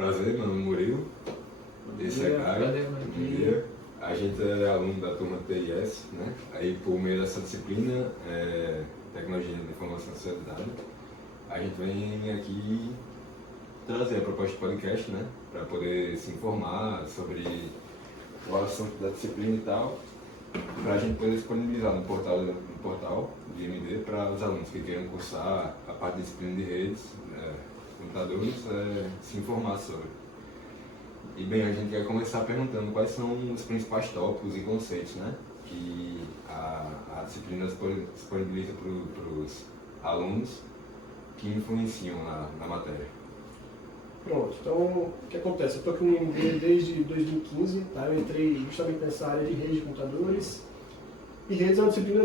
Prazer, meu nome é Murilo. Esse é Caio. Bom dia. A gente é aluno da turma TIS, né? Aí por meio dessa disciplina, Tecnologia de Informação e Sociedade, a gente vem aqui trazer a proposta de podcast, né? Para poder se informar sobre o assunto da disciplina e tal, para a gente poder disponibilizar no portal de IMD para os alunos que queiram cursar a parte de disciplina de redes, computadores, se informar sobre. E bem, a gente quer começar perguntando quais são os principais tópicos e conceitos, né, que a disciplina disponibiliza para os alunos que influenciam na matéria. Pronto, então o que acontece? Eu estou aqui no IMD desde 2015, tá? Eu entrei justamente nessa área de redes de computadores, e redes é uma disciplina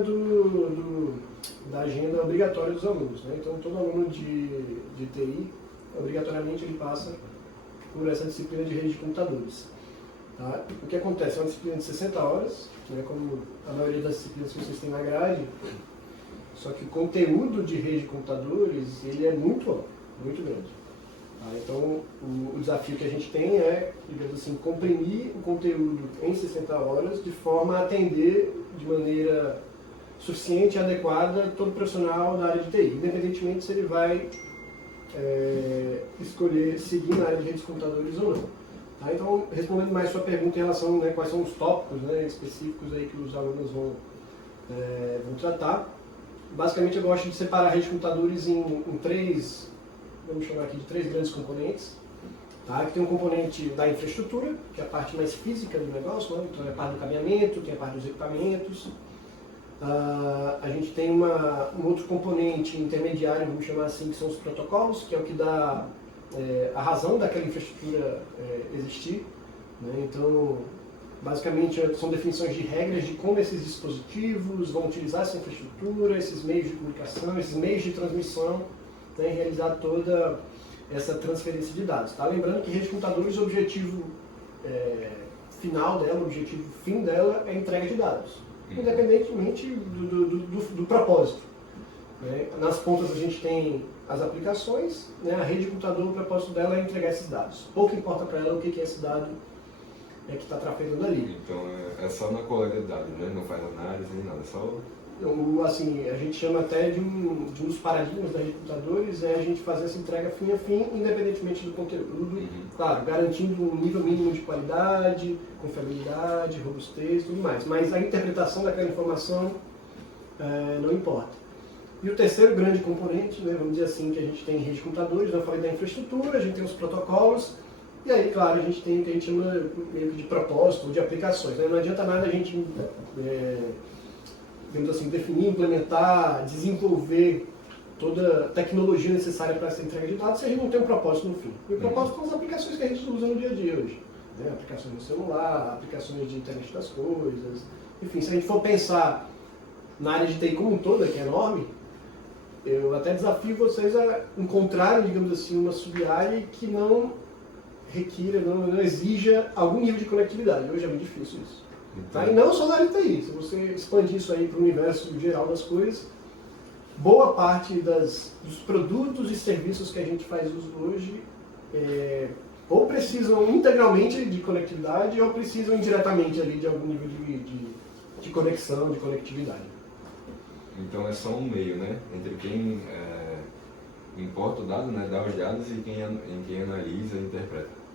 da agenda obrigatória dos alunos, né? Então todo aluno de TI, obrigatoriamente ele passa por essa disciplina de rede de computadores. Tá? O que acontece? É uma disciplina de 60 horas, né? Como a maioria das disciplinas que vocês têm na grade, só que o conteúdo de rede de computadores ele é muito amplo, muito grande. Então, o desafio que a gente tem é, digamos assim, comprimir o conteúdo em 60 horas de forma a atender de maneira suficiente e adequada todo profissional da área de TI, independentemente se ele vai escolher seguir na área de redes de computadores ou não. Tá? Então, respondendo mais sua pergunta em relação a quais são os tópicos, né, específicos aí que os alunos vão tratar, basicamente eu gosto de separar a rede de computadores em três, vamos chamar aqui de três grandes componentes. Tá? Que tem um componente da infraestrutura, que é a parte mais física do negócio, né? Então é a parte do cabeamento, tem a parte dos equipamentos. A gente tem um outro componente intermediário, vamos chamar assim, que são os protocolos, que é o que dá a razão daquela infraestrutura existir. Né? Então, basicamente, são definições de regras de como esses dispositivos vão utilizar essa infraestrutura, esses meios de comunicação, esses meios de transmissão, né, e realizar toda essa transferência de dados. Tá? Lembrando que rede de computadores, o objetivo final dela, o objetivo fim dela é a entrega de dados, independentemente do propósito. Né? Nas pontas a gente tem as aplicações, né? A rede de computador, o propósito dela é entregar esses dados. Pouco importa para ela o que é esse dado que está trafegando ali. Então é só na coleta de dados, né? Não faz análise nem nada, só... Assim, a gente chama até de um dos paradigmas da rede de computadores é a gente fazer essa entrega fim a fim, independentemente do conteúdo, claro, garantindo um nível mínimo de qualidade, confiabilidade, robustez e tudo mais, mas a interpretação daquela informação não importa. E o terceiro grande componente, né, vamos dizer assim, que a gente tem em rede de computadores, eu falei da infraestrutura, a gente tem os protocolos, e aí, claro, a gente tem o que a gente chama meio que de propósito, de aplicações. Né? Não adianta nada a gente... assim, definir, implementar, desenvolver toda a tecnologia necessária para essa entrega de dados se a gente não tem um propósito no fim. E o propósito são as aplicações que a gente usa no dia a dia hoje. Né? Aplicações no celular, aplicações de internet das coisas. Enfim, se a gente for pensar na área de TI como um todo, que é enorme, eu até desafio vocês a encontrarem, digamos assim, uma sub-área que não requira, não exija algum nível de conectividade. Hoje é muito difícil isso. Tá? E não só na área de TI, se você expandir isso aí para o universo geral das coisas, boa parte dos produtos e serviços que a gente faz uso hoje ou precisam integralmente de conectividade ou precisam indiretamente ali de algum nível de conexão, de conectividade. Então é só um meio, né? Entre quem importa o dado, né? Dá os dados e quem analisa e interpreta.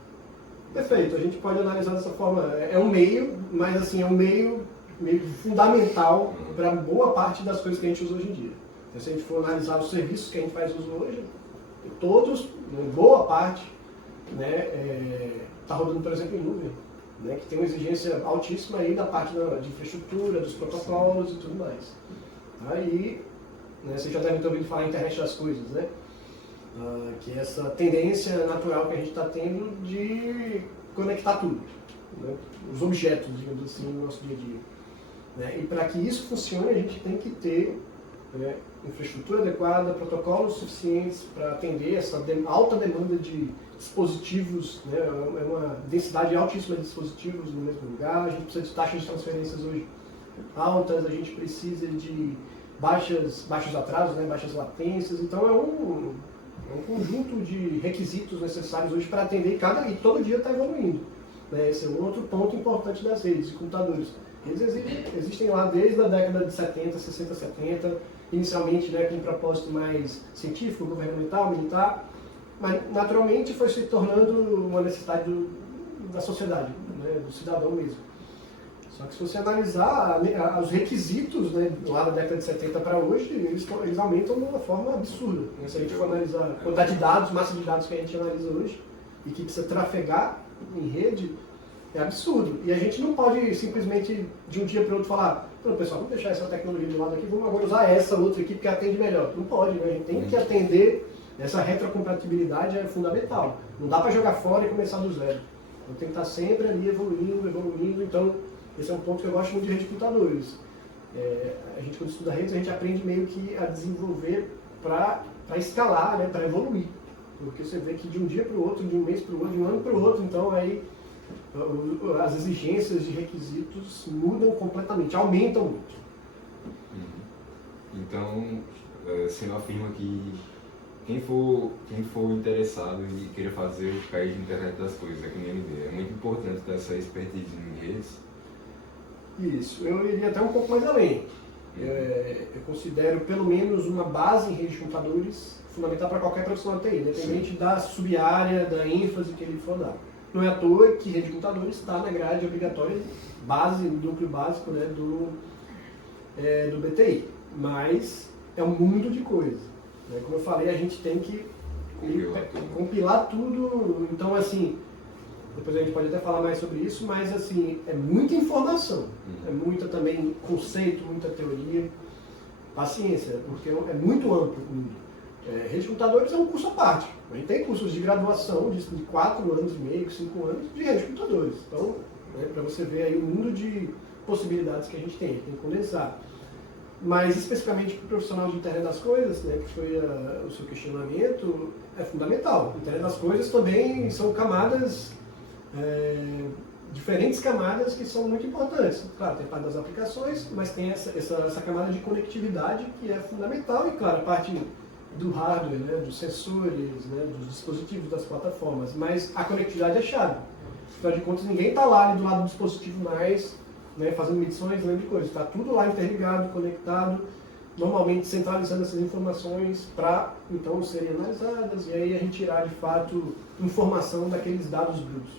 Perfeito, a gente pode analisar dessa forma. É um meio, mas assim, é um meio fundamental para boa parte das coisas que a gente usa hoje em dia. Então, se a gente for analisar os serviços que a gente faz uso hoje, todos, boa parte, né, tá rodando, por exemplo, em nuvem, né, que tem uma exigência altíssima aí da parte de infraestrutura, dos protocolos e tudo mais. Aí, né, vocês já devem ter ouvido falar em internet das coisas, né? Que é essa tendência natural que a gente está tendo de conectar tudo, né? Os objetos, digamos assim, no nosso dia a dia. Né? E para que isso funcione, a gente tem que ter, né, infraestrutura adequada, protocolos suficientes para atender essa alta demanda de dispositivos, né? É uma densidade altíssima de dispositivos no mesmo lugar, a gente precisa de taxas de transferências hoje altas, a gente precisa de baixos atrasos, né? Baixas latências, então É um conjunto de requisitos necessários hoje para atender e todo dia está evoluindo. Né? Esse é um outro ponto importante das redes de computadores. Eles existem lá desde a década de 70, 60, 70, inicialmente, né, com um propósito mais científico, governamental, militar, mas naturalmente foi se tornando uma necessidade da sociedade, né, do cidadão mesmo. Só que se você analisar os requisitos, né, lá da década de 70 para hoje, eles aumentam de uma forma absurda. Né? Se a gente for analisar a quantidade de dados, massa de dados que a gente analisa hoje e que precisa trafegar em rede, é absurdo. E a gente não pode simplesmente de um dia para o outro falar, pessoal, vamos deixar essa tecnologia de lado aqui, vamos agora usar essa outra aqui porque atende melhor. Não pode, né? A gente tem que atender, essa retrocompatibilidade é fundamental. Não dá para jogar fora e começar do zero. Então tem que estar sempre ali evoluindo. Então, esse é um ponto que eu gosto muito de redes de computadores. A gente, quando estuda redes, a gente aprende meio que a desenvolver para escalar, né? Para evoluir. Porque você vê que de um dia para o outro, de um mês para o outro, de um ano para o outro, então aí as exigências de requisitos mudam completamente, aumentam muito. Então, você afirma que quem for interessado e queira fazer o país de internet das coisas aqui no IMD, é muito importante ter essa expertise em redes. Isso, eu iria até um pouco mais além. Eu considero pelo menos uma base em redes de computadores fundamental para qualquer profissional de TI, independente da sub-área, da ênfase que ele for dar. Não é à toa que rede de computadores está na grade obrigatória base, núcleo básico, né, do BTI. Mas é um mundo de coisas. Né? Como eu falei, a gente tem que compilar tudo. Então, assim, depois a gente pode até falar mais sobre isso, mas assim, é muita informação. É muita também conceito, muita teoria. Paciência, porque é muito amplo o mundo. Rede de computadores é um curso à parte. A gente tem cursos de graduação de 4 anos e meio, 5 anos de rede de computadores. Então, né, para você ver aí o mundo de possibilidades que a gente tem que condensar. Mas especificamente para o profissional de internet das coisas, né, que foi o seu questionamento, é fundamental. Internet das coisas também são camadas, diferentes camadas que são muito importantes. Claro, tem a parte das aplicações, mas tem essa camada de conectividade que é fundamental e, claro, a parte do hardware, né, dos sensores, né, dos dispositivos, das plataformas, mas a conectividade é chave. Afinal de contas, ninguém está lá do lado do dispositivo mais, né, fazendo medições, de coisas. Está tudo lá interligado, conectado, normalmente centralizando essas informações para, então, serem analisadas e aí a gente tirar, de fato, informação daqueles dados brutos.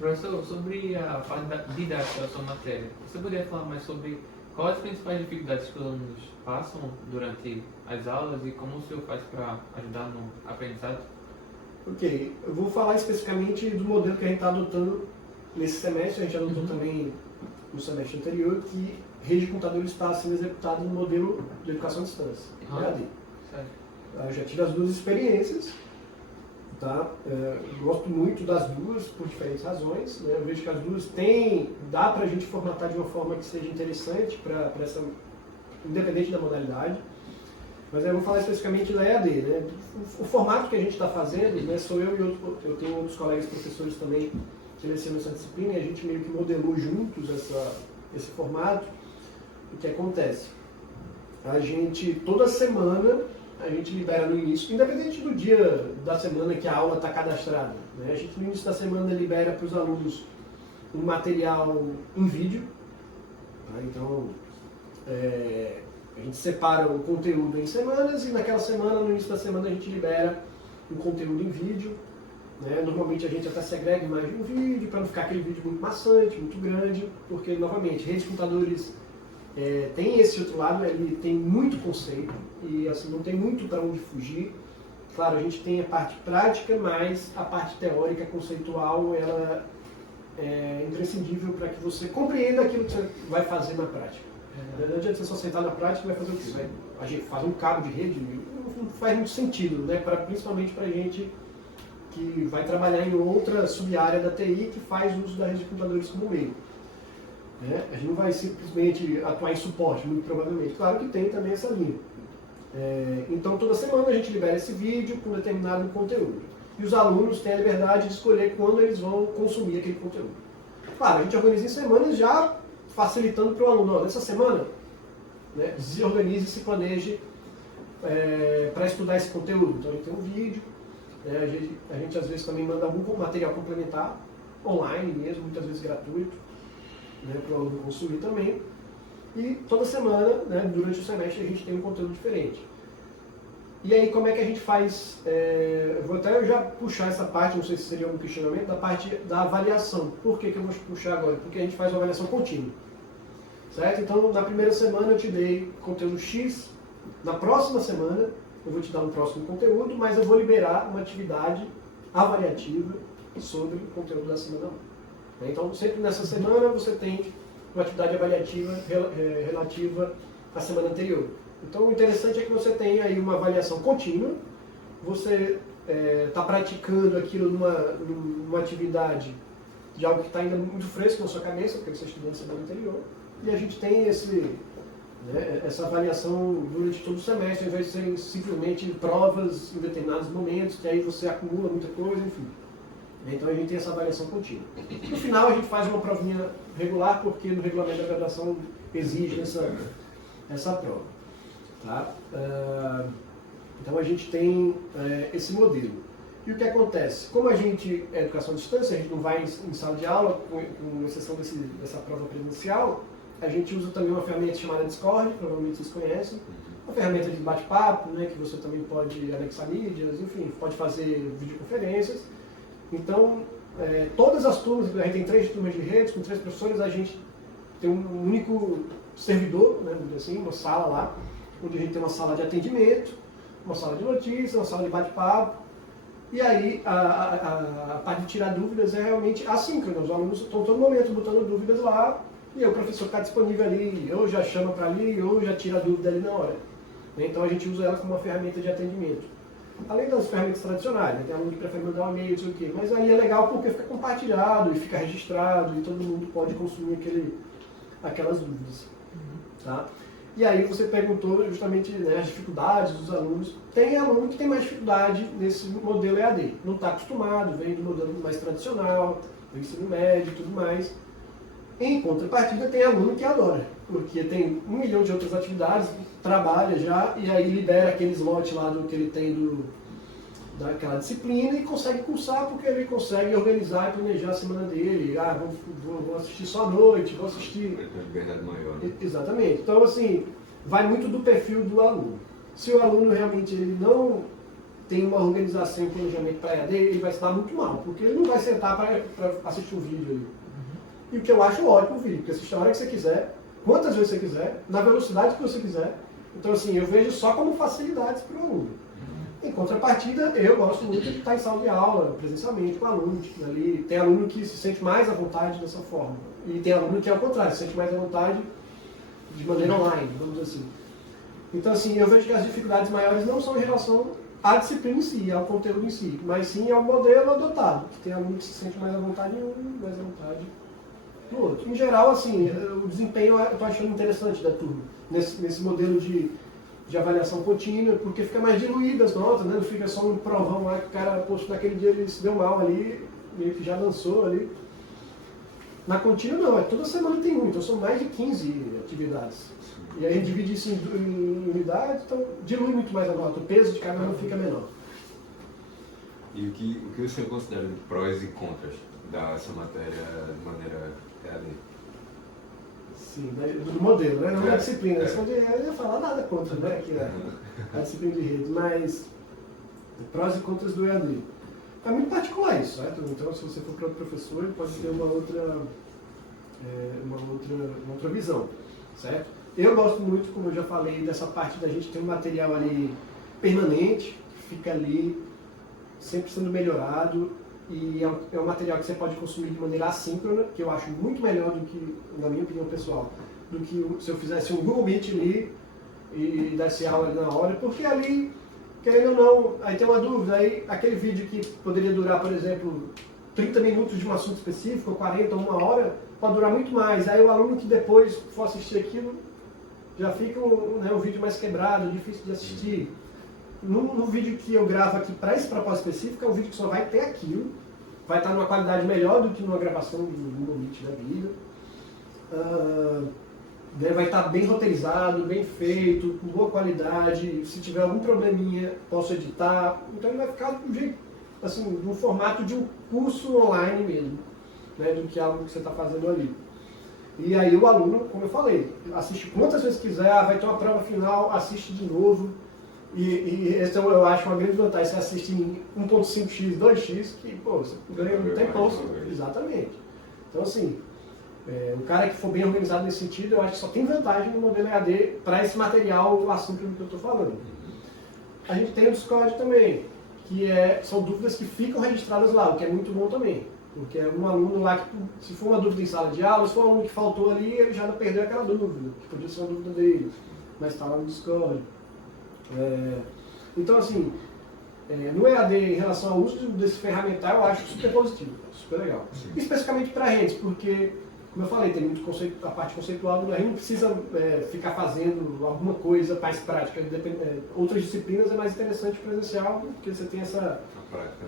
Professor, sobre a parte didática da sua matéria, você poderia falar mais sobre quais as principais dificuldades que os alunos passam durante as aulas e como o senhor faz para ajudar no aprendizado? Ok, eu vou falar especificamente do modelo que a gente está adotando nesse semestre, a gente adotou também no semestre anterior, que rede de computadores está sendo executado no modelo de educação à distância, EAD. Eu já tive as duas experiências, tá? Gosto muito das duas por diferentes razões, né? Eu vejo que as duas dá para a gente formatar de uma forma que seja interessante para essa, independente da modalidade. Mas eu vou falar especificamente da EAD, né? O formato que a gente está fazendo, né, sou eu e eu tenho outros colegas professores também que lecionam essa disciplina e a gente meio que modelou juntos esse formato. O que acontece? A gente, toda semana, a gente libera no início, independente do dia da semana que a aula está cadastrada, né? A gente no início da semana libera para os alunos um material em vídeo, tá? Então, a gente separa o conteúdo em semanas e naquela semana, no início da semana, a gente libera um conteúdo em vídeo. Né? Normalmente a gente até segrega mais de um vídeo, para não ficar aquele vídeo muito maçante, muito grande, porque, novamente, redes de computadores tem esse outro lado, ele tem muito conceito e assim, não tem muito para onde fugir. Claro, a gente tem a parte prática, mas a parte teórica, conceitual, ela é imprescindível para que você compreenda aquilo que você vai fazer na prática. Não adianta você só sentar na prática e vai fazer o quê? A gente faz um cabo de rede, não faz muito sentido, né? Principalmente para a gente que vai trabalhar em outra sub-área da TI que faz uso da rede de computadores como meio. A gente não vai simplesmente atuar em suporte, muito provavelmente. Claro que tem também essa linha. Então, toda semana a gente libera esse vídeo com determinado conteúdo. E os alunos têm a liberdade de escolher quando eles vão consumir aquele conteúdo. Claro, a gente organiza em semanas já facilitando para o aluno. Nessa semana, né, se organize e se planeje para estudar esse conteúdo. Então a gente tem um vídeo, a gente às vezes também manda algum material complementar, online mesmo, muitas vezes gratuito, né, para o aluno consumir também. E toda semana, né, durante o semestre, a gente tem um conteúdo diferente. E aí, como é que a gente faz? Eu vou até já puxar essa parte, não sei se seria um questionamento, da parte da avaliação. Por que eu vou puxar agora? Porque a gente faz uma avaliação contínua. Certo? Então, na primeira semana eu te dei conteúdo X, na próxima semana eu vou te dar um próximo conteúdo, mas eu vou liberar uma atividade avaliativa sobre o conteúdo da semana 1. Então, sempre nessa semana você tem uma atividade avaliativa relativa à semana anterior. Então, o interessante é que você tem aí uma avaliação contínua, você está praticando aquilo numa atividade de algo que está ainda muito fresco na sua cabeça, porque você estudou na semana anterior, e a gente tem essa avaliação durante todo o semestre, ao invés de ser simplesmente provas em determinados momentos, que aí você acumula muita coisa, enfim. Então a gente tem essa avaliação contínua. No final a gente faz uma provinha regular, porque no regulamento da graduação exige essa prova. Tá? Então a gente tem esse modelo. E o que acontece? Como a gente é educação à distância, a gente não vai em sala de aula, com exceção dessa prova presencial, a gente usa também uma ferramenta chamada Discord, provavelmente vocês conhecem, uma ferramenta de bate-papo, né, que você também pode anexar mídias, enfim, pode fazer videoconferências. Então, todas as turmas, a gente tem 3 turmas de redes, com 3 professores, a gente tem um único servidor, né, assim, uma sala lá, onde a gente tem uma sala de atendimento, uma sala de notícias, uma sala de bate-papo, e aí a parte de tirar dúvidas é realmente assíncrona. Os alunos estão todo momento botando dúvidas lá, e o professor está disponível ali, ou já chama para ali, ou já tira a dúvida ali na hora. Então a gente usa ela como uma ferramenta de atendimento. Além das ferramentas tradicionais, né? Tem aluno que prefere mandar um e-mail, não sei o quê, mas aí é legal porque fica compartilhado e fica registrado, e todo mundo pode consumir aquelas dúvidas. Tá? E aí você perguntou justamente, né, as dificuldades dos alunos. Tem aluno que tem mais dificuldade nesse modelo EAD. Não está acostumado, vem do modelo mais tradicional, do ensino médio e tudo mais. Em contrapartida, tem aluno que adora, porque tem 1 milhão de outras atividades, trabalha já, e aí libera aquele slot lá que ele tem daquela disciplina e consegue cursar, porque ele consegue organizar e planejar a semana dele. Vou assistir só à noite, vou assistir... É uma liberdade maior, né? Exatamente. Então, assim, vai muito do perfil do aluno. Se o aluno realmente ele não tem uma organização e planejamento para EAD, ele vai se dar muito mal, porque ele não vai sentar para assistir um vídeo ali. E o que eu acho ótimo o vídeo, porque assiste a hora que você quiser, quantas vezes você quiser, na velocidade que você quiser. Então, assim, eu vejo só como facilidades para o aluno. Em contrapartida, eu gosto muito de estar em sala de aula, presencialmente, com alunos. Ali. Tem aluno que se sente mais à vontade dessa forma. E tem aluno que é ao contrário, se sente mais à vontade de maneira online, vamos dizer assim. Então, assim, eu vejo que as dificuldades maiores não são em relação à disciplina em si, ao conteúdo em si, mas sim ao modelo adotado. Que tem aluno que se sente mais à vontade em um, mais à vontade no outro. Em geral, assim, o desempenho eu estou achando interessante da turma, nesse modelo de avaliação contínua, porque fica mais diluída as notas, né? Não fica só um provão lá que o cara, poxa, naquele dia ele se deu mal ali, meio que já lançou ali. Na contínua não, toda semana tem um, então são mais de 15 atividades. E aí a gente divide isso em unidades, então dilui muito mais a nota, o peso de cada uma fica menor. E o que o senhor considera de prós e contras dessa matéria de maneira EAD? Sim, do modelo, né? Não da disciplina. Eu não ia falar nada contra, né? Que a disciplina de rede, mas prós e contras do EAD. É muito particular isso, certo? Então, se você for para outro professor, ele pode ter uma outra visão, certo? Eu gosto muito, como eu já falei, dessa parte da gente ter um material ali permanente, que fica ali sempre sendo melhorado, e é um material que você pode consumir de maneira assíncrona, que eu acho muito melhor do que, na minha opinião pessoal, do que se eu fizesse um Google Meet ali e desse aula ali na hora, porque ali, querendo ou não, aí tem uma dúvida, aí aquele vídeo que poderia durar, por exemplo, 30 minutos de um assunto específico, ou 40 ou 1 hora, pode durar muito mais. Aí o aluno que depois for assistir aquilo, já fica um vídeo mais quebrado, difícil de assistir. No vídeo que eu gravo aqui para esse propósito específico, é um vídeo que só vai ter aquilo, vai estar numa qualidade melhor do que numa gravação do Google Meet da vida. né, vai estar bem roteirizado, bem feito, com boa qualidade. Se tiver algum probleminha, posso editar. Então ele vai ficar do jeito, assim, no formato de um curso online mesmo, né, do que algo que você está fazendo ali. E aí o aluno, como eu falei, assiste quantas vezes quiser, vai ter uma prova final, assiste de novo. E esse eu acho uma grande vantagem, você assiste em 1.5x, 2x, que pô, você ganha um tempão. Exatamente. Então assim, o cara que for bem organizado nesse sentido, eu acho que só tem vantagem no modelo EAD para esse material, assunto que eu estou falando. A gente tem o Discord também, que são dúvidas que ficam registradas lá, o que é muito bom também. Porque é um aluno lá que, se for uma dúvida em sala de aula, se for um aluno que faltou ali, ele já não perdeu aquela dúvida, que podia ser uma dúvida dele, mas está lá no Discord. Então, assim, no EAD, em relação ao uso desse ferramental, eu acho super positivo, super legal. Sim. Especificamente para redes, porque, como eu falei, tem muito a parte conceitual, a gente não precisa ficar fazendo alguma coisa mais prática. Outras disciplinas é mais interessante presencial, porque você tem essa prática.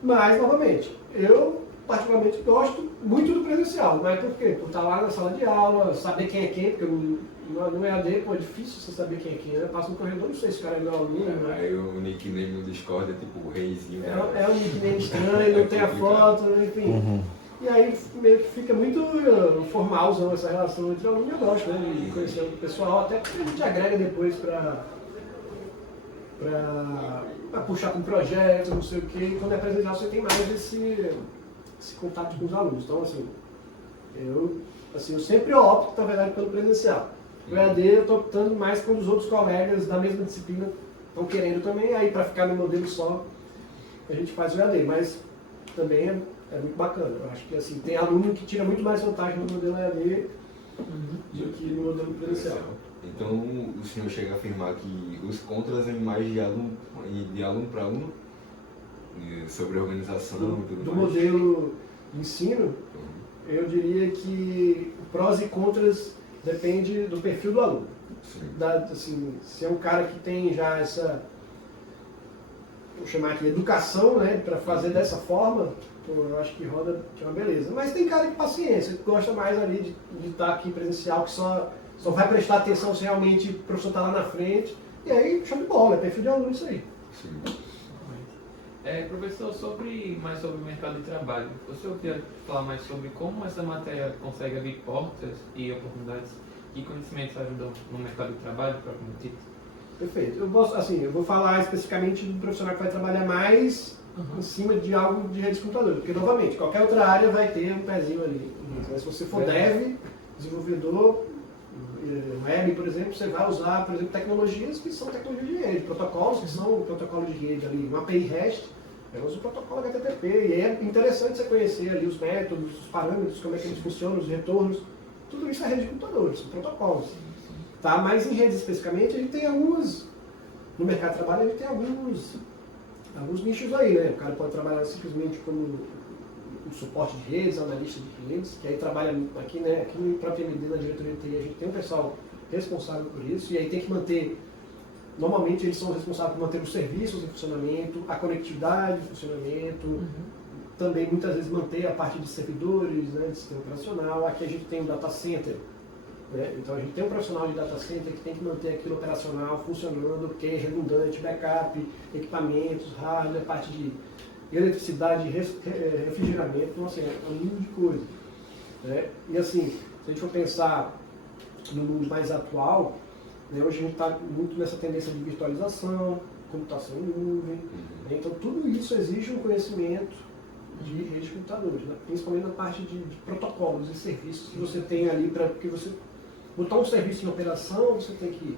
Mas, novamente, eu particularmente gosto muito do presencial. Mas por quê? Por estar lá na sala de aula, saber quem é quem, porque no EAD, pô, é difícil você saber quem é quem, né? Passa no corredor, não sei se o cara é meu aluno, né? Aí o nickname no Discord é tipo o reizinho. É um nickname estranho, não tem a foto, enfim. E aí meio que fica muito formalzão essa relação entre aluno e eu gosto, né? De conhecer o pessoal, até porque a gente agrega depois para puxar com projetos, não sei o quê, e quando é presencial você tem mais esse contato com os alunos. Então, assim, eu sempre opto, na verdade, pelo presencial. O EAD eu estou optando mais quando os outros colegas da mesma disciplina estão querendo também, aí para ficar no modelo só, a gente faz o EAD, mas também é muito bacana. Eu acho que assim, tem aluno que tira muito mais vantagem no modelo EAD do que no modelo presencial. Então, o senhor chega a afirmar que os contras vêm mais de aluno para aluno, sobre a organização e tudo do mais? modelo de ensino, eu diria que prós e contras depende do perfil do aluno. Assim, se é um cara que tem já essa, vou chamar aqui, educação, né, para fazer dessa forma, eu acho que roda de uma beleza. Mas tem cara de paciência, que gosta mais ali de estar aqui presencial, que só vai prestar atenção se realmente o professor está lá na frente. E aí, show de bola, é perfil de aluno isso aí. Sim. Professor, mais sobre o mercado de trabalho, o senhor queria falar mais sobre como essa matéria consegue abrir portas e oportunidades e conhecimentos ajudam no mercado de trabalho, propriamente dito? Perfeito. Eu vou falar especificamente do profissional que vai trabalhar mais em cima de algo de redes de computador, porque, novamente, qualquer outra área vai ter um pezinho ali. Mas se você for dev, desenvolvedor, web, por exemplo, você vai usar, por exemplo, tecnologias que são tecnologias de rede, protocolos que são protocolos de rede ali, uma API REST, eu uso o protocolo HTTP, e é interessante você conhecer ali os métodos, os parâmetros, como é que eles funcionam, os retornos, tudo isso é rede de computadores, são protocolos. Tá? Mas em redes especificamente, a gente tem no mercado de trabalho, a gente tem alguns nichos aí, né? O cara pode trabalhar simplesmente como um suporte de redes, analista de clientes, que aí trabalha aqui, né? Aqui no próprio MD, na diretoria de TI, a gente tem um pessoal responsável por isso, e aí tem que manter, normalmente eles são responsáveis por manter os serviços em funcionamento, a conectividade em funcionamento, também muitas vezes manter a parte de servidores, né, de sistema operacional. Aqui a gente tem um data center, né? Então a gente tem um profissional de data center que tem que manter aquilo operacional funcionando, que é redundante, backup, equipamentos, hardware, parte de eletricidade, refrigeramento, então assim, é um mundo de coisa, né? E assim, se a gente for pensar no mundo mais atual, né, hoje a gente está muito nessa tendência de virtualização, computação em nuvem, né? Então tudo isso exige um conhecimento de rede de computadores, né? Principalmente na parte de protocolos e serviços que você tem ali, porque você botar um serviço em operação, você tem que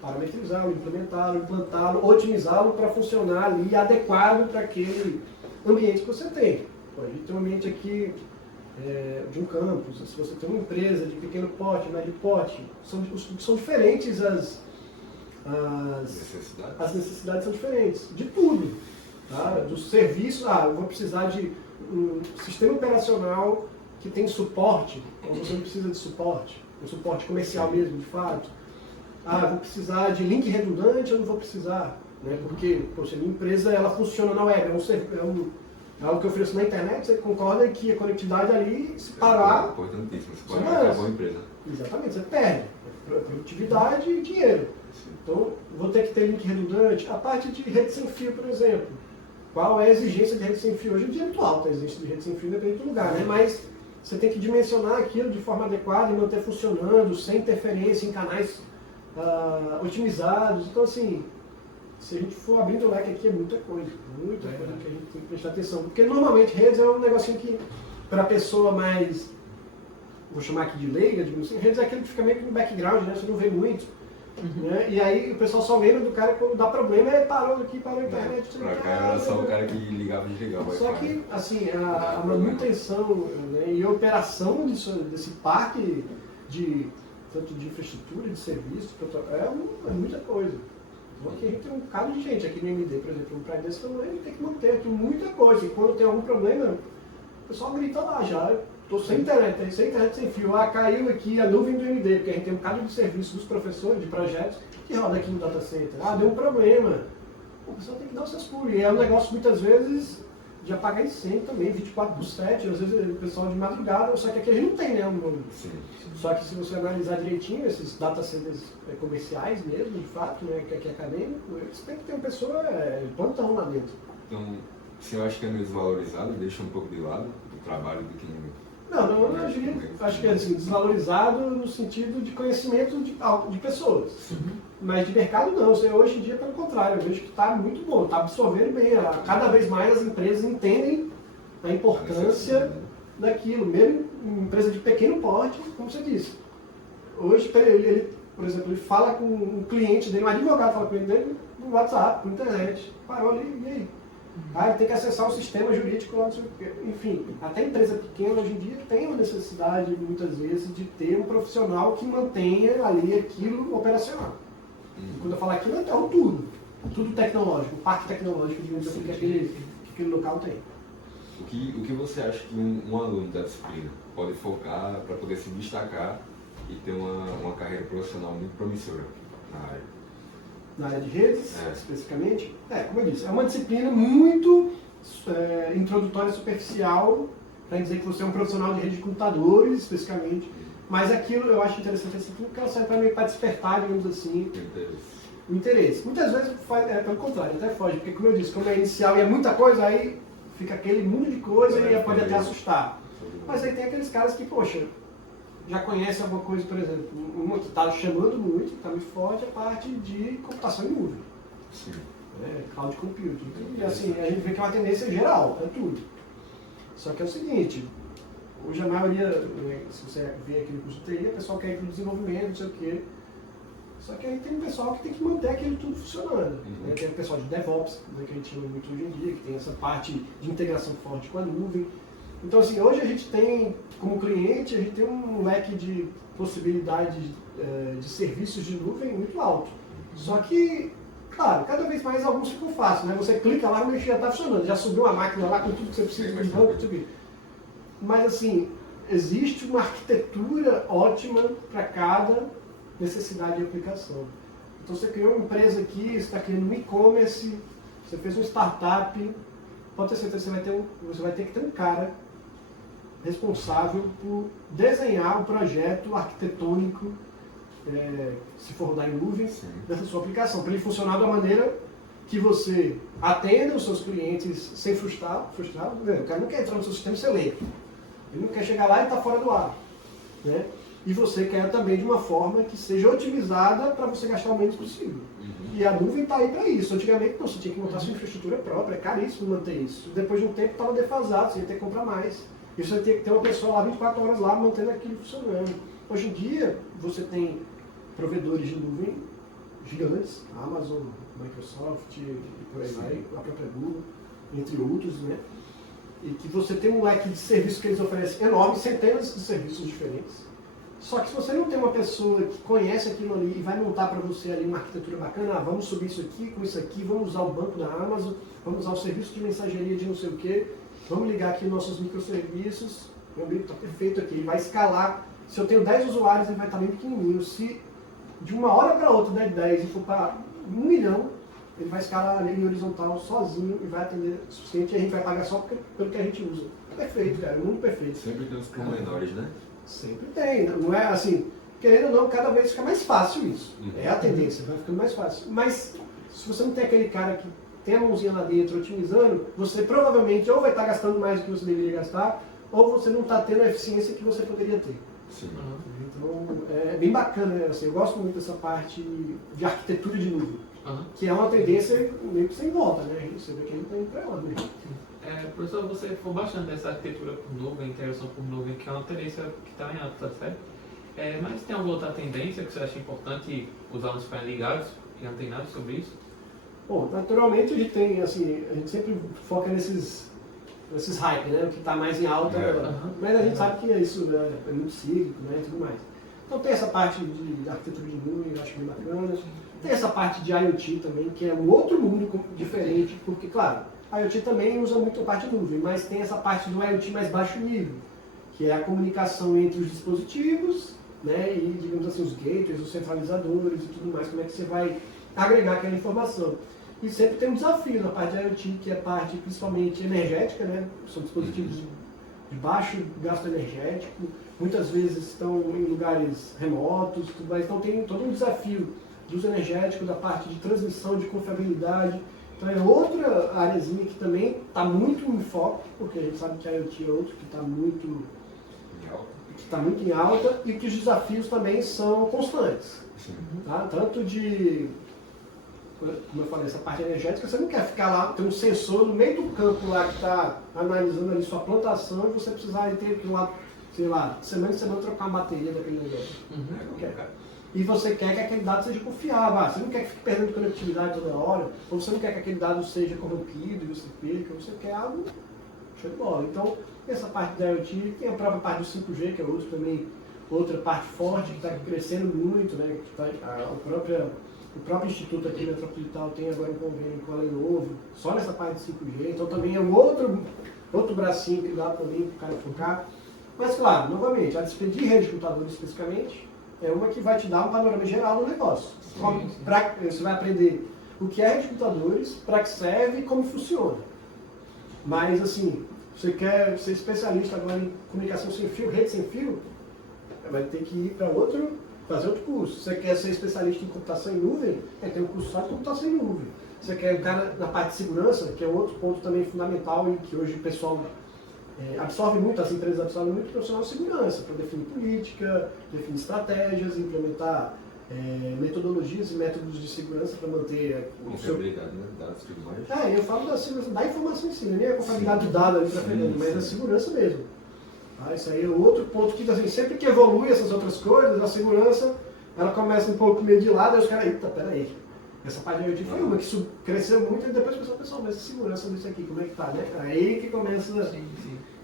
parametrizá-lo, implementá-lo, implantá-lo, otimizá-lo para funcionar ali adequado para aquele ambiente que você tem. Pô, a gente tem um ambiente aqui de um campus, se você tem uma empresa de pequeno porte, médio porte, são diferentes as necessidades são diferentes, de tudo. Tá? Do serviço, eu vou precisar de um sistema operacional que tem suporte, ou você não precisa de suporte, um suporte comercial mesmo, de fato. Eu vou precisar de link redundante, eu não vou precisar, né? Porque, poxa, a minha empresa ela funciona na web, É algo que eu ofereço na internet, você concorda que a conectividade ali, se parar... É importantíssimo, você pode Sim, acabar com a empresa. Exatamente, você perde produtividade e dinheiro. Sim. Então, vou ter que ter link redundante. A parte de rede sem fio, por exemplo. Qual é a exigência de rede sem fio? Hoje em dia é muito alta a exigência de rede sem fio, independente do lugar, né? Mas você tem que dimensionar aquilo de forma adequada e manter funcionando, sem interferência em canais otimizados. Então, assim, se a gente for abrindo o leque aqui, é muita coisa que a gente tem que prestar atenção. Porque, normalmente, redes é um negocinho que, para a pessoa mais, vou chamar aqui de leiga, digamos assim, redes é aquilo que fica meio que no background, né? Você não vê muito. Né? E aí o pessoal só lembra do cara quando dá problema, parou aqui, parou a internet. Pra cá era só o cara que ligava e desligava. Só que, assim, a manutenção, né, e a operação desse parque, tanto de infraestrutura, de serviço, é muita coisa. Então aqui a gente tem um bocado de gente aqui no MD, por exemplo, um prédio desse tamanho, a gente tem que manter aqui muita coisa. E quando tem algum problema, o pessoal grita lá já. Estou sem internet, sem fio. Caiu aqui a nuvem do MD, porque a gente tem um bocado de serviço dos professores, de projetos, que roda aqui no data center. Deu um problema. O pessoal tem que dar os seus pulos. E é um negócio, muitas vezes, de apagar incêndio também, 24/7, às vezes o pessoal de madrugada, só que aqui a gente não tem, né? Sim. Só que se você analisar direitinho, esses data centers comerciais mesmo, de fato, né, que é acadêmico, eles têm que ter uma pessoa plantão lá dentro. Então, se eu acho que é meio desvalorizado, deixa um pouco de lado o trabalho do que Não, eu acho que é assim, desvalorizado no sentido de conhecimento de pessoas. Mas de mercado não. Hoje em dia, pelo contrário, eu vejo que está muito bom, está absorvendo bem. Cada vez mais as empresas entendem a importância daquilo, mesmo em empresa de pequeno porte, como você disse. Hoje, ele, por exemplo, ele fala com um cliente dele, um advogado fala com ele dele no WhatsApp, por internet. Parou ali, e aí? Ele tem que acessar o sistema jurídico lá, não sei o quê. Enfim, até empresa pequena hoje em dia tem uma necessidade, muitas vezes, de ter um profissional que mantenha ali aquilo operacional. E quando eu falo aquilo, é tudo tecnológico, o parque tecnológico, digamos assim, que aquele local tem. O que você acha que um aluno da disciplina pode focar para poder se destacar e ter uma carreira profissional muito promissora na área? Na área de redes, especificamente, como eu disse, é uma disciplina muito introdutória, superficial, para dizer que você é um profissional de rede de computadores, especificamente. Mas aquilo eu acho interessante assim, porque ela serve para despertar, digamos assim, o interesse. Muitas vezes pelo contrário, até foge, porque como eu disse, como é inicial e é muita coisa, aí fica aquele mundo de coisa e pode até assustar. Mas aí tem aqueles caras que, poxa, já conhecem alguma coisa, por exemplo, uma que está chamando muito, está muito forte, a parte de computação em nuvem. Sim. Cloud computing. E assim, a gente vê que é uma tendência geral, é tudo. Só que é o seguinte, hoje a maioria, se você vê aqui no curso de TI, o pessoal quer ir para o desenvolvimento, não sei o quê. Só que aí tem um pessoal que tem que manter aquilo tudo funcionando. Tem o pessoal de DevOps, que a gente chama muito hoje em dia, que tem essa parte de integração forte com a nuvem. Então, assim, hoje a gente tem, como cliente, a gente tem um leque de possibilidades de serviços de nuvem muito alto. Só que, claro, cada vez mais alguns ficam fáceis, né? Você clica lá e já está funcionando, já subiu uma máquina lá com tudo que você precisa de banco, subir. Mas, assim, existe uma arquitetura ótima para cada necessidade de aplicação. Então, você criou uma empresa aqui, você está criando um e-commerce, você fez uma startup, pode ter certeza que você vai ter que ter um cara responsável por desenhar o projeto arquitetônico, se for rodar em nuvem, dessa sua aplicação, para ele funcionar da maneira que você atenda os seus clientes sem frustrar. O cara não quer entrar no seu sistema e ser lento. Ele não quer chegar lá e estar fora do ar. Né? E você quer também de uma forma que seja otimizada para você gastar o menos possível. E a nuvem está aí para isso. Antigamente, não, você tinha que montar sua infraestrutura própria, é caríssimo manter isso. Depois de um tempo estava defasado, você ia ter que comprar mais. E você ia ter que ter uma pessoa lá 24 horas lá mantendo aquilo funcionando. Hoje em dia, você tem provedores de nuvem gigantes, Amazon, Microsoft, e por aí vai, a própria Google, entre outros, né? E que você tem um leque de serviços que eles oferecem enorme, centenas de serviços diferentes. Só que se você não tem uma pessoa que conhece aquilo ali e vai montar para você ali uma arquitetura bacana, vamos subir isso aqui, com isso aqui, vamos usar o banco da Amazon, vamos usar o serviço de mensageria de não sei o quê, vamos ligar aqui nossos microserviços, meu amigo, está perfeito aqui, ele vai escalar. Se eu tenho 10 usuários, ele vai estar bem pequenininho. Se de uma hora para outra der 10 e for para 1 milhão, ele vai escalar a linha horizontal sozinho e vai atender o suficiente e a gente vai pagar só pelo que a gente usa. Perfeito, cara, muito perfeito. Sempre tem uns pormenores, né? Sempre tem, não é assim, querendo ou não, cada vez fica mais fácil isso. É a tendência, vai ficando mais fácil. Mas se você não tem aquele cara que tem a mãozinha lá dentro otimizando, você provavelmente ou vai estar gastando mais do que você deveria gastar, ou você não está tendo a eficiência que você poderia ter. Sim. Então, é bem bacana, né? Assim, eu gosto muito dessa parte de arquitetura de nuvem, que é uma tendência meio que sem volta, né? Você vê que a gente está indo para lá, né? Professor, você falou bastante dessa arquitetura por nuvem, integração por nuvem, que é uma tendência que está em alta, tá certo? Mas tem alguma outra tendência que você acha importante os alunos ficarem ligados e antenados sobre isso? Bom, naturalmente a gente tem, assim, a gente sempre foca nesses hype, né? O que está mais em alta, mas a gente sabe que isso, né, é muito cíclico, né, e tudo mais. Então tem essa parte de arquitetura de nuvem, eu acho bem bacana. Tem essa parte de IoT também, que é um outro mundo diferente, porque, claro, a IoT também usa muito a parte de nuvem, mas tem essa parte do IoT mais baixo nível, que é a comunicação entre os dispositivos, né, e, digamos assim, os gateways, os centralizadores e tudo mais, como é que você vai agregar aquela informação. E sempre tem um desafio na parte de IoT, que é a parte principalmente energética, né? São dispositivos de baixo gasto energético, muitas vezes estão em lugares remotos, tudo mais. Então tem todo um desafio de uso energético, da parte de transmissão, de confiabilidade. Então é outra áreazinha que também está muito em foco, porque a gente sabe que a IoT é outro que está muito em alta e que os desafios também são constantes. Tá? Tanto de, como eu falei, essa parte energética, você não quer ficar lá, ter um sensor no meio do campo lá que está analisando ali sua plantação e você precisar ter que lá, sei lá, semana em semana trocar uma bateria daquele negócio. Não quer. E você quer que aquele dado seja confiável. Você não quer que fique perdendo conectividade toda hora, ou você não quer que aquele dado seja corrompido e você perca, você quer algo show de bola. Então, essa parte da IoT, tem a própria parte do 5G, que é outra parte forte, que está crescendo muito, né? Que o próprio Instituto aqui Metropolitano tem agora um convênio com a Lenovo, só nessa parte de 5G, então também é um outro bracinho que dá também para o cara focar. Mas claro, novamente, a disciplina de rede de computadores especificamente, é uma que vai te dar um panorama geral do negócio. Você vai aprender o que é rede de computadores, para que serve e como funciona. Mas assim, você quer ser especialista agora em comunicação sem fio, rede sem fio, vai ter que ir para fazer outro curso. Você quer ser especialista em computação em nuvem, tem um curso só de computação em nuvem. Você quer um cara na parte de segurança, que é outro ponto também fundamental e que hoje o pessoal absorve muito, as empresas absorvem muito o profissional de segurança, para definir política, definir estratégias, implementar metodologias e métodos de segurança para manter confiabilidade, né? Dados e tudo mais. Eu falo da segurança da informação em si, nem a confiabilidade de dados ali para Fernando, mas a segurança mesmo. Isso aí é outro ponto que, assim, sempre que evolui essas outras coisas, a segurança, ela começa um pouco meio de lado, aí os caras, eita, peraí, essa parte de IoT foi uma que cresceu muito e depois o pessoal, mas a segurança disso aqui, como é que tá, né? Aí que começa,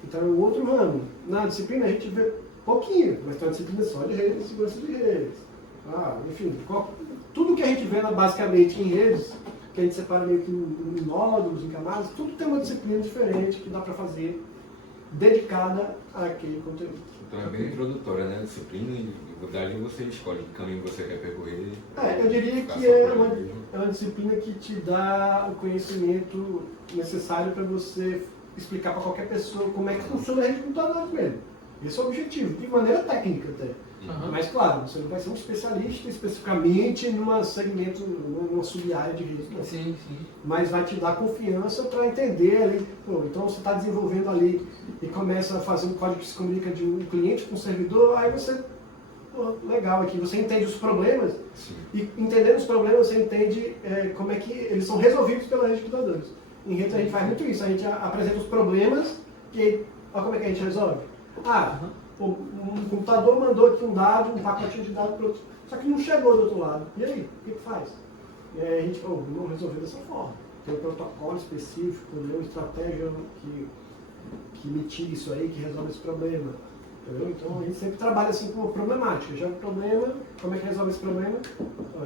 então é um outro ramo. Na disciplina a gente vê pouquinho, mas tem uma disciplina só de redes e segurança de redes. Enfim, tudo que a gente vê basicamente em redes, que a gente separa meio que em módulos, em camadas, tudo tem uma disciplina diferente que dá para fazer dedicada àquele conteúdo. Então é bem introdutória, né? A disciplina e dali você escolhe que caminho você quer percorrer. Eu diria que é uma disciplina que te dá o conhecimento necessário para você explicar para qualquer pessoa como é que funciona a rede de computadores mesmo. Esse é o objetivo, de maneira técnica até. Mas claro, você não vai ser um especialista especificamente num segmento, numa sub-área de rede. Sim. Mas vai te dar confiança para entender ali. Então você está desenvolvendo ali e começa a fazer um código que se comunica de um cliente com um servidor, aí você, legal aqui, você entende os problemas. E entendendo os problemas você entende como é que eles são resolvidos pela rede de computadores. Em rede a gente faz muito isso, a gente apresenta os problemas e aí, olha como é que a gente resolve. Um computador mandou aqui um dado, um pacotinho de dados para outro, só que não chegou do outro lado. E aí, o que faz? E aí a gente falou, vamos resolver dessa forma. Tem um protocolo específico, uma estratégia que mitiga isso aí, que resolve esse problema. Entendeu? Então a gente sempre trabalha assim com problemática. Já o problema, como é que resolve esse problema?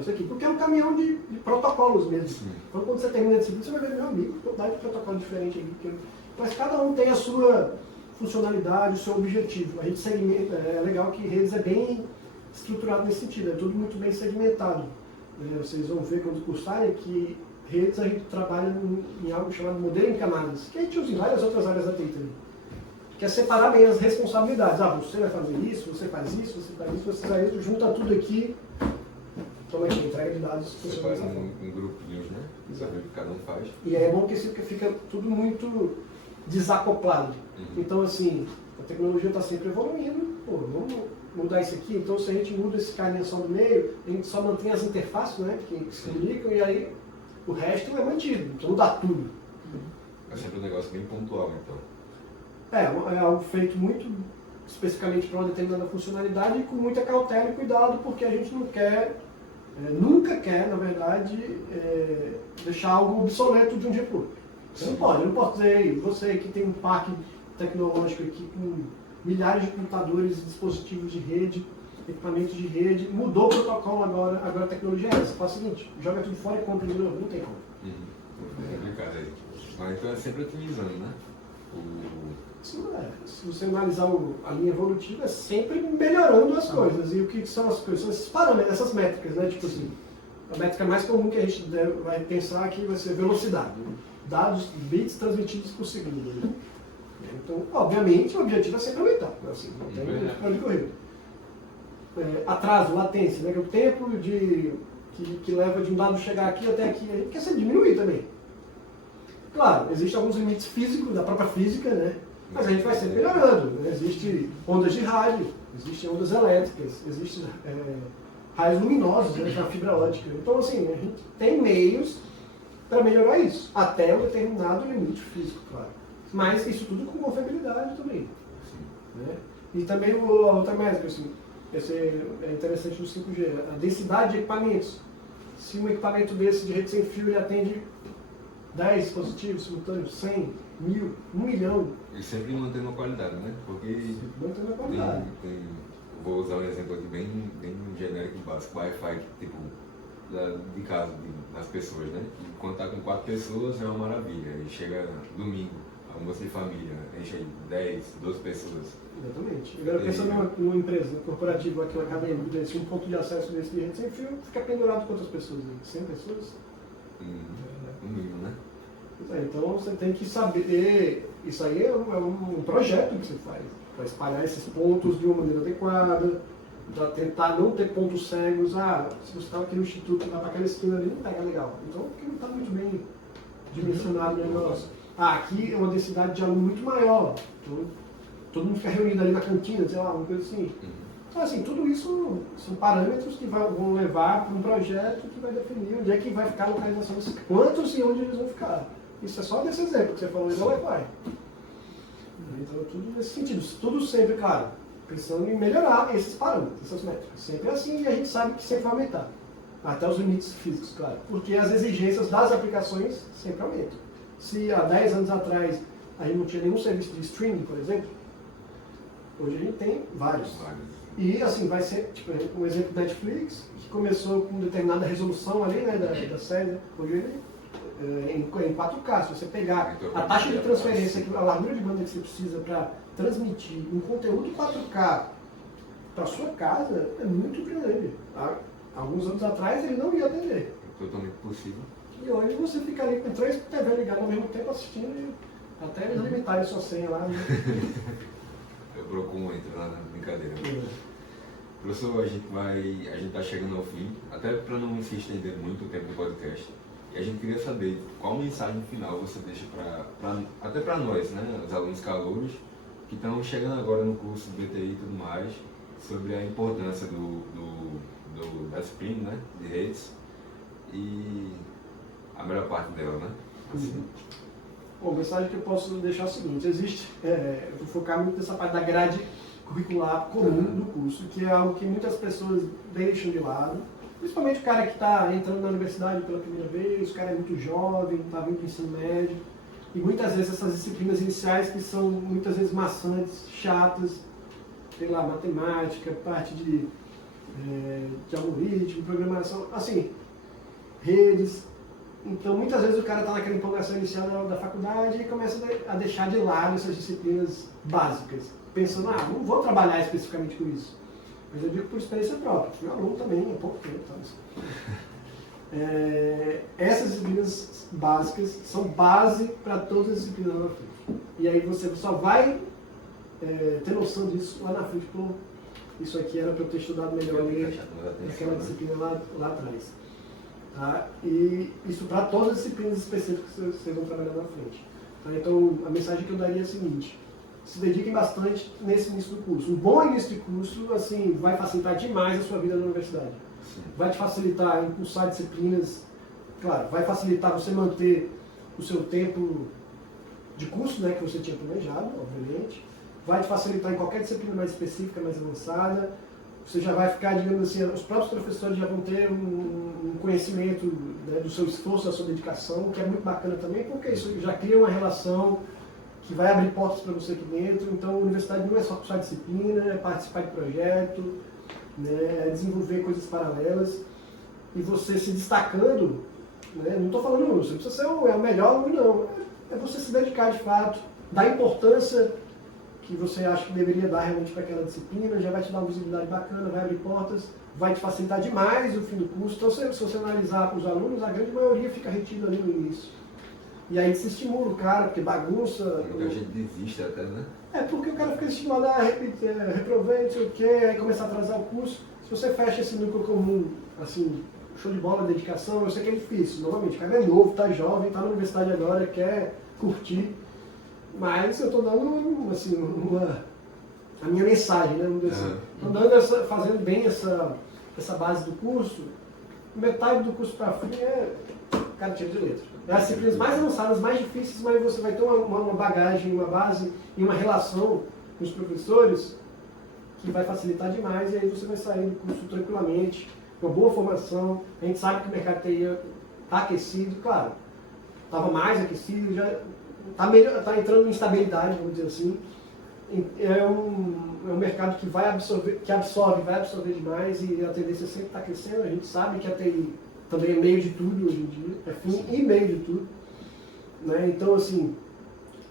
Isso aqui, porque é um caminhão de protocolos mesmo. Então quando você termina esse vídeo, você vai ver, meu amigo, quantidade de protocolo diferente aqui. Mas cada um tem a sua funcionalidade, o seu objetivo. A gente segmenta, é legal que redes é bem estruturado nesse sentido, é tudo muito bem segmentado. Vocês vão ver quando cursarem que redes, a gente trabalha em algo chamado modelo em camadas, que a gente usa em várias outras áreas da TI também. Que é separar bem as responsabilidades. Ah, você vai fazer isso, você faz isso, você faz isso, você faz isso, junta tudo aqui, toma aqui, entrega de dados. Você faz um grupinhos, né? Sabe o que cada um faz. E aí é bom que fica tudo muito desacoplado. Então, assim, a tecnologia está sempre evoluindo, pô, vamos mudar isso aqui. Então, se a gente muda esse carinha só no meio, a gente só mantém as interfaces, né, que se comunicam, e aí o resto é mantido. Então, muda tudo. É sempre um negócio bem pontual, então. É algo feito muito especificamente para uma determinada funcionalidade e com muita cautela e cuidado, porque a gente não quer, nunca quer, na verdade, deixar algo obsoleto de um dia para o outro. Você não pode, eu não posso dizer, ei, você que tem um parque tecnológico aqui com milhares de computadores, dispositivos de rede, equipamentos de rede, mudou o protocolo agora a tecnologia é essa. Faz o seguinte, joga tudo fora e compra de novo, não tem como. É complicado aí. Mas então é sempre otimizando, né? Se você analisar a linha evolutiva, é sempre melhorando as coisas. E o que são as coisas? São esses parâmetros, essas métricas, né? Tipo assim, a métrica mais comum que a gente vai pensar aqui vai ser velocidade. Né? Dados, bits transmitidos por segundo. Né? Então, obviamente, o objetivo é sempre aumentar. Né? Assim, não tem para onde correr. Atraso, latência, né? Que é o tempo que leva de um dado chegar aqui até aqui. A gente quer sempre diminuir também. Claro, existem alguns limites físicos, da própria física, né? Mas a gente vai sempre melhorando. Né? Existem ondas de rádio, existem ondas elétricas, existem raios luminosos, né, com a fibra ótica. Então, assim, a gente tem meios para melhorar isso, até um determinado limite físico, claro. Mas isso tudo com confiabilidade também. Né? E também a outra métrica, assim, esse é interessante no 5G, a densidade de equipamentos. Se um equipamento desse de rede sem fio ele atende 10 dispositivos simultâneos, 100, 1000, 1 milhão. E sempre mantendo a qualidade, né? Porque mantendo a qualidade. Vou usar um exemplo aqui bem genérico e básico, Wi-Fi, tipo, de casa das pessoas, né? E quando tá com 4 pessoas é uma maravilha. E chega domingo, almoço de família, enche aí 10, 12 pessoas. Exatamente. Agora pensando numa empresa corporativa aqui, uma academia desse, um ponto de acesso desse de rede sem fio, fica pendurado quantas pessoas aí? 100 pessoas? No mínimo, né? Então você tem que saber, isso aí é um projeto que você faz, para espalhar esses pontos de uma maneira adequada, para tentar não ter pontos cegos. Se você estava aqui no instituto, vai para aquela esquina ali, não pega legal. Então, porque não está muito bem dimensionado o negócio. Aqui é uma densidade de aluno muito maior, então todo mundo fica reunido ali na cantina, sei lá, uma coisa assim. Então, assim, tudo isso são parâmetros que vão levar para um projeto que vai definir onde é que vai ficar a localização desses quantos e onde eles vão ficar. Isso é só desse exemplo que você falou aí do Wi-Fi. Então, tudo nesse sentido. Tudo sempre, claro, pensando em melhorar esses parâmetros, essas métricas. Sempre assim, e a gente sabe que sempre vai aumentar. Até os limites físicos, claro. Porque as exigências das aplicações sempre aumentam. Se há 10 anos atrás a gente não tinha nenhum serviço de streaming, por exemplo, hoje a gente tem vários. E assim, vai ser, tipo, um exemplo do Netflix, que começou com determinada resolução ali, né, da série, hoje ele em 4K. Se você pegar a taxa de transferência, a largura de banda que você precisa para transmitir um conteúdo 4K para sua casa, é muito grande. Alguns anos atrás ele não ia atender. É totalmente possível. E hoje você fica ali com 3 TV ligadas ao mesmo tempo assistindo, e até eles limitarem sua senha lá. Né? Eu procuro entrar na brincadeira. Professor, a gente está chegando ao fim, até para não se estender muito o tempo do podcast. E a gente queria saber qual mensagem final você deixa até para nós, né, os alunos calouros, que estão chegando agora no curso BTI e tudo mais, sobre a importância da disciplina, né, de redes e a melhor parte dela, né? Assim. Bom, a mensagem que eu posso deixar é o seguinte: eu vou focar muito nessa parte da grade curricular comum do curso, que é algo que muitas pessoas deixam de lado, principalmente o cara que está entrando na universidade pela primeira vez, o cara é muito jovem, está vindo do ensino médio, e muitas vezes essas disciplinas iniciais que são muitas vezes maçantes, chatas, sei lá, matemática, parte de algoritmo, programação, assim, redes. Então, muitas vezes o cara está naquela empolgação inicial da faculdade e começa a deixar de lado essas disciplinas básicas, pensando, não vou trabalhar especificamente com isso. Mas eu digo por experiência própria, fui aluno também há pouco tempo. essas disciplinas básicas são base para todas as disciplinas lá na frente. E aí você só vai ter noção disso lá na frente. Pô, isso aqui era para eu ter estudado melhor naquela disciplina lá atrás. Tá? E isso para todas as disciplinas específicas que vocês vão trabalhar na frente. Tá? Então, a mensagem que eu daria é a seguinte: se dediquem bastante nesse início do curso. Um bom início de curso assim, vai facilitar demais a sua vida na universidade. Sim. Vai te facilitar impulsar disciplinas, claro, vai facilitar você manter o seu tempo de curso, né, que você tinha planejado, obviamente. Vai te facilitar em qualquer disciplina mais específica, mais avançada. Você já vai ficar, digamos assim, os próprios professores já vão ter um conhecimento, né, do seu esforço, da sua dedicação, que é muito bacana também, porque isso já cria uma relação que vai abrir portas para você aqui dentro. Então, a universidade não é só cursar disciplina, é participar de projeto, né, é desenvolver coisas paralelas. E você se destacando, né, não estou falando você precisa ser o melhor aluno, não. É você se dedicar de fato, dar importância que você acha que deveria dar realmente para aquela disciplina, já vai te dar uma visibilidade bacana, vai abrir portas, vai te facilitar demais o fim do curso. Então, se você analisar com os alunos, a grande maioria fica retida ali no início. E aí se estimula o cara, porque bagunça. Muita gente desiste até, né? É porque o cara fica estimulado a repetir, reprovei, não sei o quê, aí começar a atrasar o curso. Se você fecha esse núcleo comum, assim, show de bola, dedicação, eu sei que é difícil. Normalmente, o cara é novo, tá jovem, tá na universidade agora, quer curtir. Mas eu estou dando, assim, a minha mensagem, né? Estou dando fazendo bem essa base do curso. Metade do curso para frente cara tira de letra. É as disciplinas mais avançadas, mais difíceis, mas você vai ter uma bagagem, uma base e uma relação com os professores que vai facilitar demais, e aí você vai sair do curso tranquilamente, com uma boa formação. A gente sabe que o mercado TI está aquecido, claro, estava mais aquecido, já está entrando em instabilidade, vamos dizer assim. É um mercado que vai absorver, vai absorver demais, e a tendência sempre está crescendo. A gente sabe que a TI também é meio de tudo hoje em dia, é fim e meio de tudo. Né? Então, assim,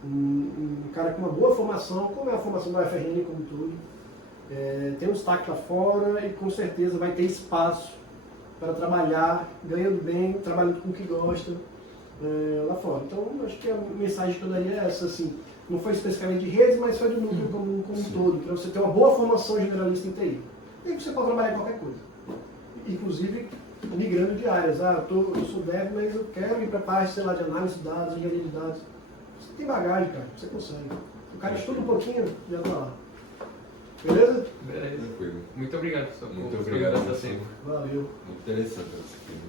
um cara com uma boa formação, como é a formação da UFRN como tudo, tem um destaque lá fora e com certeza vai ter espaço para trabalhar, ganhando bem, trabalhando com o que gosta lá fora. Então, acho que a mensagem que eu daria é essa, assim, não foi especificamente de redes, mas foi do núcleo como um todo, para você ter uma boa formação generalista em TI. E aí você pode trabalhar em qualquer coisa, inclusive migrando de áreas. Eu sou dev, mas eu quero ir para a parte, sei lá, de análise de dados, engenharia de dados. Você tem bagagem, cara, você consegue. O cara estuda um pouquinho, já está lá. Beleza? Beleza. Tranquilo. Muito obrigado, professor. Muito obrigado a você. Valeu. Muito interessante essa disciplina.